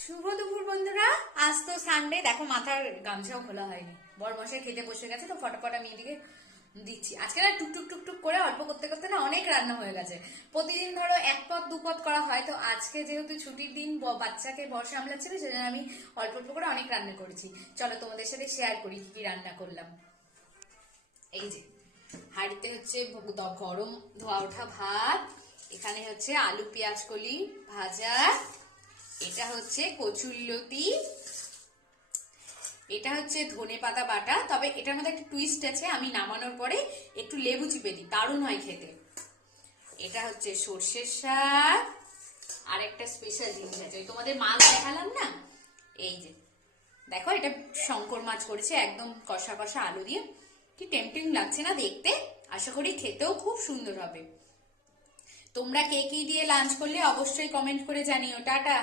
শুভ দুপুর বন্ধুরা। আজ তো সানডে, দেখো মাথার গামছাও খোলা হয়নি। বরমশাই খেতে বসে গেছে, তো ফটাফট আমি এদিকে দিচ্ছি। আজকে না টুকটুক টুকটুক করে অল্প করতে করতে না অনেক রান্না হয়ে গেছে। প্রতিদিন ধরো এক পদ দু পদ করা হয়, তো আজকে যেহেতু ছুটির দিন, বাচ্চাকে বর সামলাচ্ছিল, সেজন্য আমি অল্প অল্প করে অনেক রান্না করেছি। চলো তোমাদের সাথে শেয়ার করি কি কি রান্না করলাম। এই যে হাঁড়িতে হচ্ছে গরম ধোয়া ওঠা ভাত, এখানে হচ্ছে আলু পেঁয়াজ কলি ভাজা, এটা হচ্ছে কচুরলতি, এটা হচ্ছে ধনে পাতা বাটা। তবে এটার মধ্যে একটা টুইস্ট আছে, আমি নামানোর পরে একটু লেবু চিপে দিই, দারুণ হয় খেতে। এটা হচ্ছে সর্ষের শাক। আর একটা স্পেশাল জিনিস আছে, ওই তোমাদের মাছ দেখালাম না, এই যে দেখো, এটা শঙ্কর মাছ করেছে, একদম কষা কষা আলু দিয়ে। কি টেম্পটিং লাগছে না দেখতে? আশা করি খেতেও খুব সুন্দর হবে। তোমরা কে কি দিয়ে লাঞ্চ করলে অবশ্যই কমেন্ট করে জানিও। টাটা।